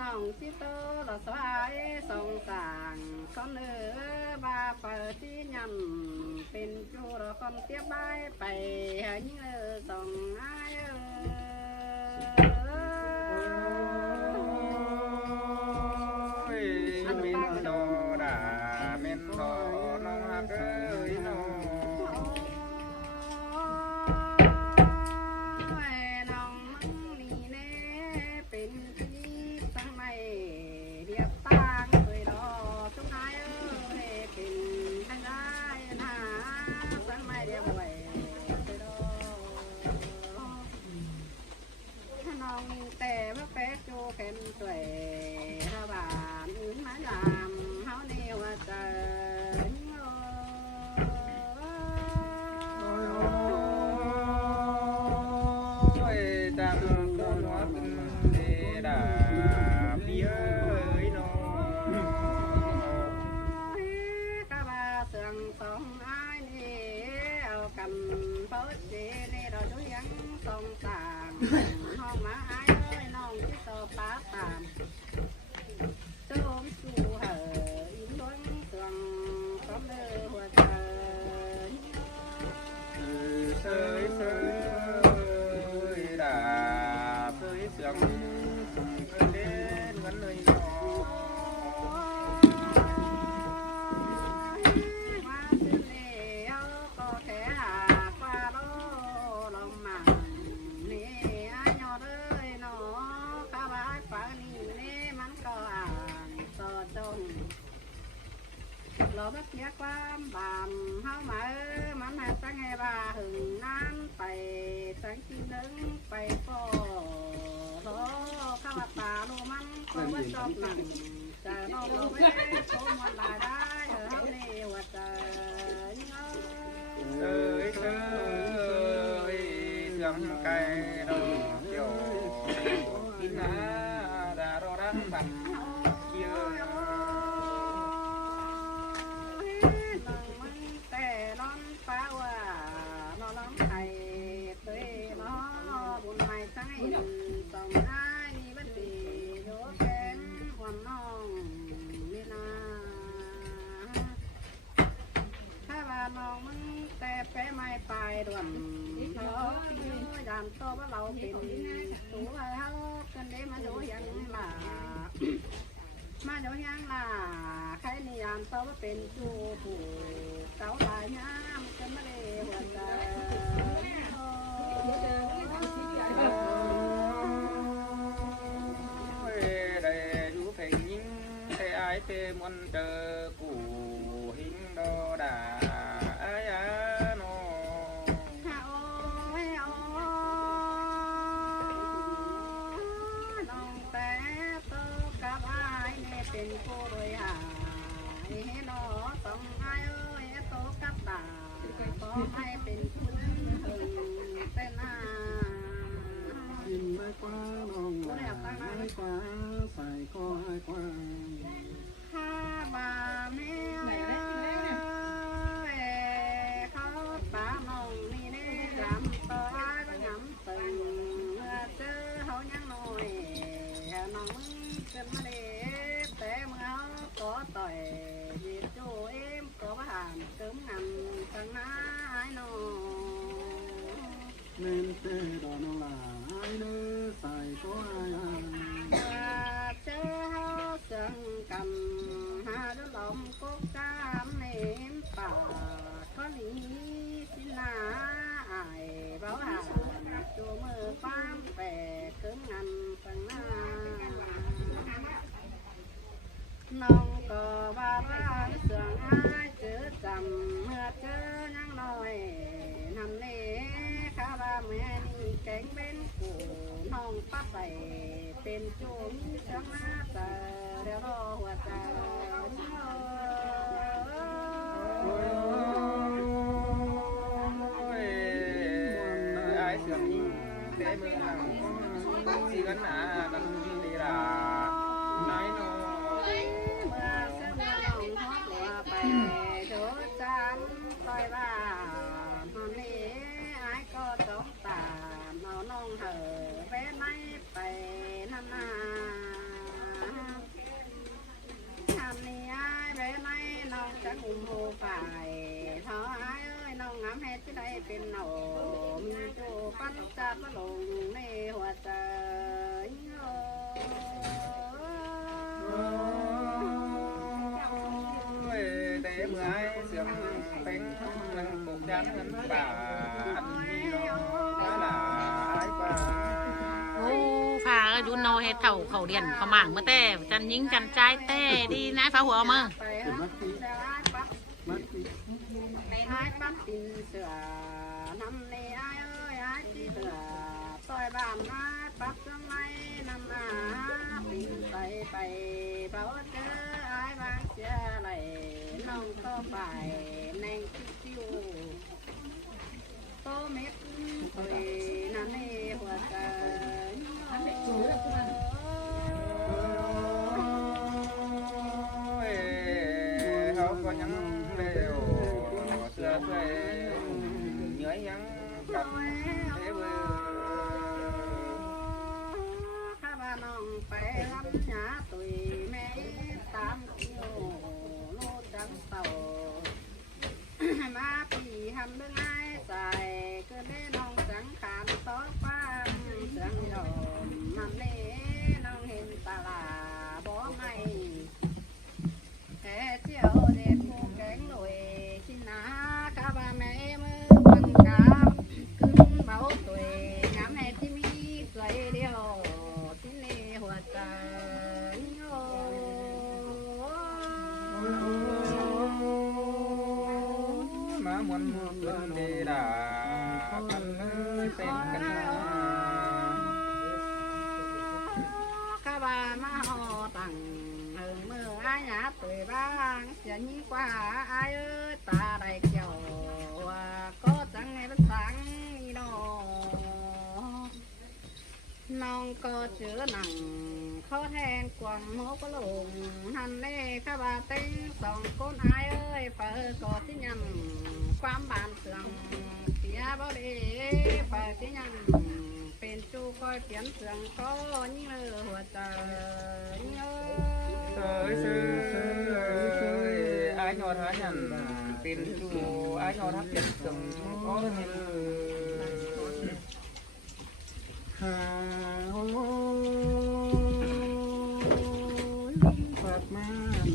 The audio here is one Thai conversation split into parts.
น้องชิโตละสายสองสางคนเนื้อบาเปิดที่ยำเป็นจูระคนเตี้ยใบไปหายิ่งสองอายเมนโดดาเมนโดน้องฮักเอ้ยน้องน้องมึงนี่แน่เป็นที่ตั้งไม่เรียบตั้งเคยรอทุกนายเอ้ยเป็นทั้งได้นะตั้งไม่เรียบไว้เคยรอถ้าน้องแต่เมื่อแป๊กจูเข็มสวยระบาดอื่นมาลามเฮาเนวเจอดังต้นวัดเดดาพี่เอ้ยน้องกะบาเสียงสองอ้ายนี่เอากันเปิดเจนี่เราดูยังสองต่างห้องมาอ้ายเอ้ยน้องที่โตป้าตามโจมสู่เหอยิ้มล้วนเสียงพร้อมเด้อหัวใจเสยเสยดาเสยเสียงสุ่มเกินเล่นเงินเลยน้องมาซื้อแล้วก็แค่หาฟ้าโลลงมานี่อ้ายยอดเอ้ยน้องข้าบ้านฟ้านี่นี่มันก็อ่านต่อจงเราบักเสียความบามเฮามามันหาตั้งให้บาหึงนั้นไปตั้งที่นึงไปก็รอข้าว่าตาโลมันก็ว่าจอบหนังจะนอกเราไม่โตมันลายได้เฮาเนี่ว่าจะเสยเสยเสียงไก่ดอกเกี่ยวกินนาดาโรรังบังเกี่ยวแต่ร้อนฟ้าว่าเราล้อมไทยเตยล้อบุญใหม่ตั้งให้สองอ้ายมีบัดดีโยแกนความน้องนี่นาถ้าว่าน้องมึงแต่แพ้ไม่ไปด่วนเพราะพี่ดามโตว่าเราเป็นตัวเฮากันได้มาดูยังล่ะมาเดี๋ยวยังล่ะใครนิยามตัวว่าเป็นจูผู้เสาลายน้ำกันมาเลยหัวใจได้ดูเพลงยิ่งแต่อายเตมันเจอกูหิงดอดาอายานอน้องแต่โตกับอายเนี่ยเป็นผู้รวยหายน้อต้องอายเอ้ยโตกับตาขอให้เป็นคุณหึงเต้นหน้ากินได้กว่าน้องหลายกว่าใส่ก็ให้กว่า ข้าบ่าแม่เขาตาน้องนี่แน่รำต่อก็งำตึงเมื่อเจอเขายังน้อยน้องเกินมาเด็แต่เมื่อเขาก็ต่อยยีดจูเอ็มก็ผ่านเติมงำตั้งน้าไอ้น้องเล่นเตะดอนน้องหลายเนื้อใส่ก็ให้เจอเขาเสียงกำหาดูลมกุกกามเน้นป่าก็หนีสินาอายเบาหาจูมือฟ้ามแปะเกิงงันตั้งหน้าน้องก็บาร้านเสียงอายเจอจำเมื่อเจอยังน้อยนำเน่ข้าว่าแม่นี่แกงเป็นกูน้องป้าใส่เป็นจูมีเสียงหน้าเจอเดี๋ยวรอหัวใจอายเสียงยิ่งแต่มือหังสีกันหนากันดีลาน้อยน้อย เมื่อเส้นน้องฮอดหัวไปโดดจันต่อยว่าตอนนี้อายก็จ้องตาน้องเหอแว่ไม่ไปนาน เป็นหนอมีโจปั้นจากลงในหัวใจแต่เมื่อเสียงเป็นเงินปกยันเงินบาทมีน้อยหลายบาท โอ้ฟ้าก็ดูนอให้เท่าเขาเรียนเขาหมางมาแต่จันยิงจันใจแต่ดีนะฟ้าหัวมา มัดตี ไอ้ปั๊บตินเสือนำในไอ้เอ้ยไอ้ที่เสือซอยบ้านมาปั๊บจังไรนำอาปินใส่ไปเผาเจอไอ้บางเสียไหลน้องก็ไปแนงคิ้วโตเม็ดตุยนั่นในหัวใจเขาก็ยังเร็วเสือเสือเหนื่อยยังกับเทเบอร์ ข้าบ้านน้องไปลำหยาตุยแม่ตามคิวโลจังเต่ามาปีทำเรื่องไอ้ใส่ก็ได้น้องสังขารต่อฟ้าเสียงยอมมันเล่น้องเห็นตาลาบ่ไม่แต่เที่ยวเด็กผู้แก่งลอยชินาข้าบ้านแม่มือบังคับขึ้นเบาตุยงามให้ที่มีสวยเดียวที่ในหัวใจมามวนเดินดีด่าพันเลยเป็นกัน ข้าบ้านมาหอตั้งเฮิงมืออาหยาตุยบ้างเสียนี้กว่าอายเอ้ยตาได้เกี่ยวก็จังไงเป็นสังนี่ดอกน้องก็เจอหนังเขาแทนกวางหัวกะโหลงหันเล่ข้าบ้านเต็งสองคนอายเอ้ยเปิดก็ที่ยังความบานเสื่องเสียบ่ดีเปิดที่ยังเป็นจูคอยเปลี่ยนเสื่องก็ยิ่งเลยหัวใจเอ้ยไอ้ยอดหายันเป็นจูไอ้ยอดทักเจ็ดจึงก็เห็น หาโอ้ยปัดมา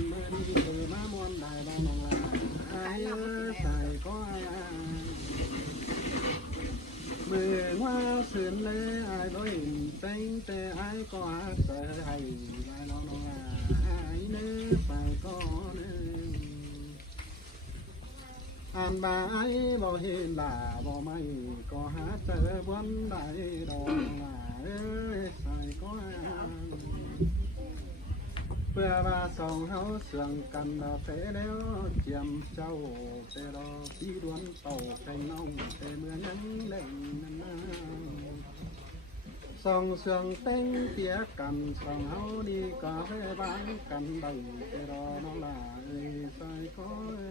เมื่อนี้เออมามวนได้บ้านน้องลาไอ้ใส่ก็ไอ้เมื่อว่าสืนเลยไอ้บ่เห็นแต่งแต่ไอ้ก็อาเจอให้ได้น้องลาไอ้เนื้อใส่ก็เนื้ออ่านบ่ายบ่เห็นด่าบ่ไม่ก็หาเจอบนได้ดอกลาเอ้ยใส่ก็อ่านเพื่อว่าสองเฮาเสื่องกันดอกเสแล้วเจียมเจ้าแต่ดอกพี่ดวนเต่าใจน้องแต่เมื่อยังเล่นนั่นนาสองเสื่องเต้งเปียกันสองเฮาดีก็ให้บ้านกันได้แต่ดอกน้องลาเอ้ยใส่ก็เอ้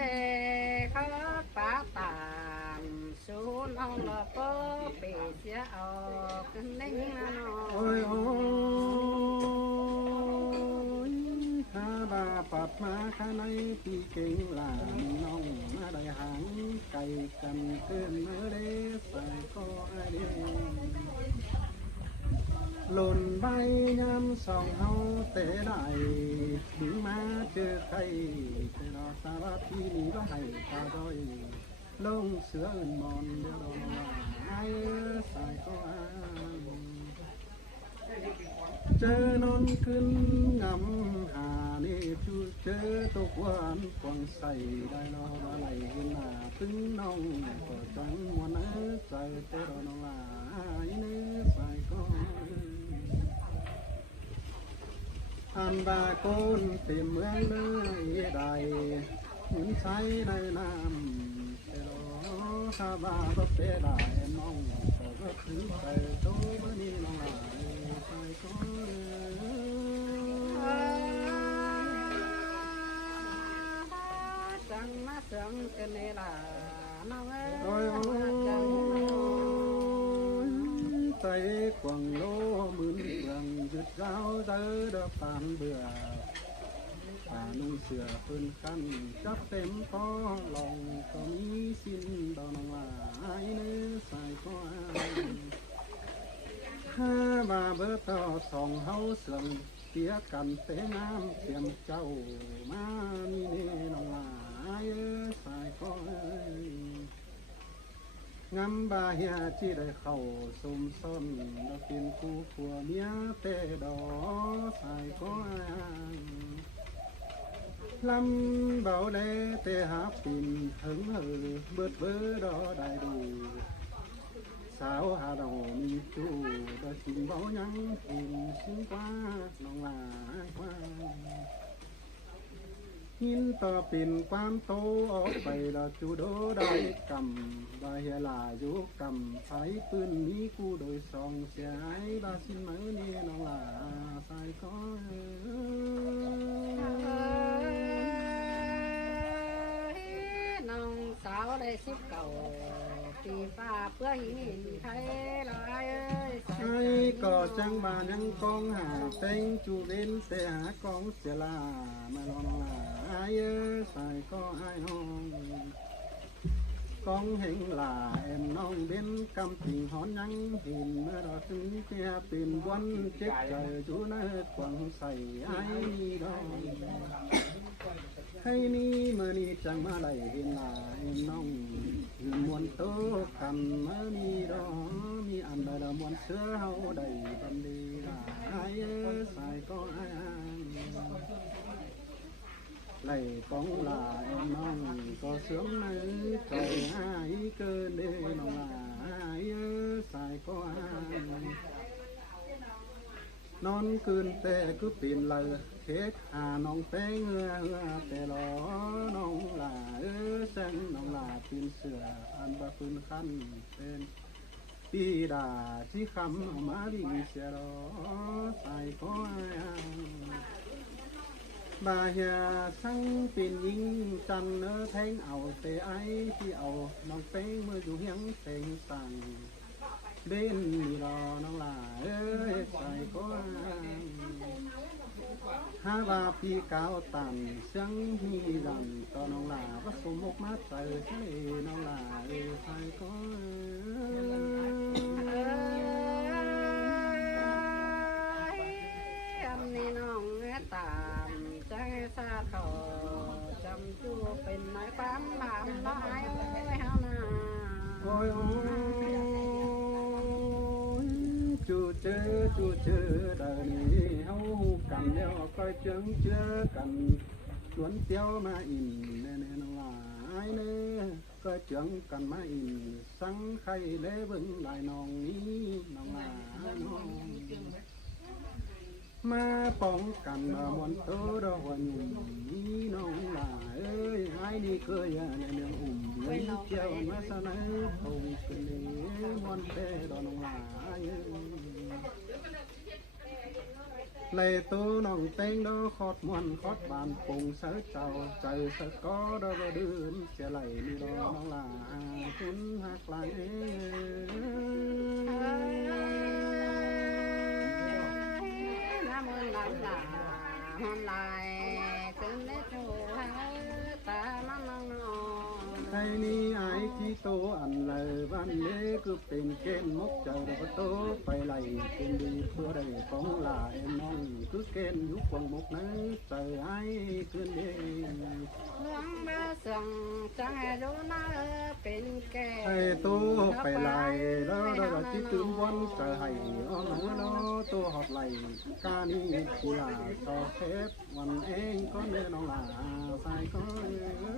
ย เขาป้าตามสูนเอาละก็เปียเสียออกกันได้ยังนอ โอ้ยโอ้ยข้าบาปัดมาข้าในที่เก่งหลานน้องมาได้หางไก่กันเกินเมื่อได้ใส่ก็เดียวหล่นใบยำสองเฮาเตะได้ถึงมาเจอใครแต่รอสารที่นี่ก็ให้ตาด้อยลงเสืออื่นมอนเดี๋ยวเราไอ้ใส่ก็เจอนอนขึ้นงำหานี่จูเจอตกวันกวางใส่ได้รออะไรเห็นหน้าตึงน้องก็จังวันใจแต่รอน้องลายเนื้อใส่ก็อันบาโกนเต็มเมืองเลยได้หมุนใช้ในน้ำแต่รอข้าบ้าก็เสียได้น้องก็ถึงไปโตมื่อนี้น้องลายใส่ก็จังมาเสียงกันในลาน้องเอ้ โอ้ย ย โอ้ยใจกวางโลหมื่นเปลืองหยุดเจ้าเจอเดือปานเบื่อ ป่านุ่งเสือปืนขั้นจับเต็มก็ลองก็มีสิ้นดอนลายเนื้อใส่ก็ถ้าบาเบอร์ต่อสองเฮาเสื่อมเสียกันเตะน้ำเทียมเจ้ามามีเนน้องลายใส่ก็งำบาเฮียที่ได้เข้าสุมซ่อนเราเป็นคู่ผัวเมียเตะดอใส่ก็ลำเบาเลเตะหาปิ่นถึงเบิดเบอดอได้ดูสาวหาดอกมีจูดอสิงเบายังหินสิงกว่าน้องลากว่าหินต่อปิ่นความโตออกไปดอจูโดได้กำบาเฮลาอยู่กำไฟปืนมีกูโดยสองเสียไอ้บาสินมือนี่น้องลาใส่ก็น้องสาวได้สิบเก่าปีฟ้าเพื่อหินไทยลอยไอ้ก็จังบานยังกองหาเต็งจูเว้นเสียหากองเสียลามาลองลาไอ้ใส่ก็ไอ้ห้องกองเฮงลาเอ็มน้องเบนกำปิงหอนยังหินเมื่อเราถึงเพียเป็นวันเจ็บใจจูเนื้อกวางใส่ไอ้ดองให้นี่เมื่อนี้จังมาไหลเห็นลาเอ็มน้องยืนมวนโตกันเมื่อนี้ดองมีอันใดละมวนเสื้อเฮาได้บันดีลาไอ้ใส่ก็ไอ้ไหลกองลาเอ็มน้องก็เสื่อมในใจหายเกินเด้น้องลาใส่ก็ไอ้นอนคืนแต่ก็ปีนเลยเทคหาน้องเต้เงือแต่รอน้องลาแสงน้องลาปีนเสืออันบะพื้นขั้นเป็นปีดาที่คำเอามาวิ่งเสียรอใส่ก็บาเฮียสังปีนยิงจันเนื้อแทงเอาเตะไอที่เอาน้องเต้เมื่ออยู่เฮียงเต็งสั่งเด่นมีรอน้องลาใส่ก็หาว่าพี่กาวตันเสียงฮีดันต่อน้องลาว่าสมมกมาใส่ทะเลน้องลาใส่ก็อันนี้น้องตามใจซาทอจำจูเป็นน้อยความหลามน้อยเฮานา โอ้ยจูเจอเดินนี้เฮากันแล้วก็เจือกันชวนเตี้ยวมาอินแน่น้องลาเน่ก็เจืองกันมาอินสังไข่เล่เบิ่งได้น้องนี้น้องลาน้องมาป้องกันมวนโตดอกวันนี้น้องลาไอ้นี่เคยในเมืองเลยเกี่ยวมาสนคงเป็นมวนเตดอกน้องลาเลยตัวน้องเต็งดอขอดมวนขอดบานปงเสือเจ้าใจสะก็ดอเดินเสียไหลนี่ดอน้องลาคุณหักไหลน้ำมันน้ำลาหอมลายถึงได้จูตามันน้องไอ้นี่ไอ้ที่โตอันเลยบ้านเล็กก็เป็นเกณฑ์มกเจ้าดอกโตไปไหลเป็นดีเพื่อได้ของลาเอ็มน้องคือเกณฑ์ยุควังมกนั้นใจไอ้คืนเองหลวงมาสั่งจังดูน่าเป็นแก่ไอ้โตไปไหลแล้วเราที่ตื่นวันจะให้อ้อมแล้วตัวหอบไหลกานี่กีฬาต่อเทปวันเองก็เนื้อน้องลาใส่ก็เ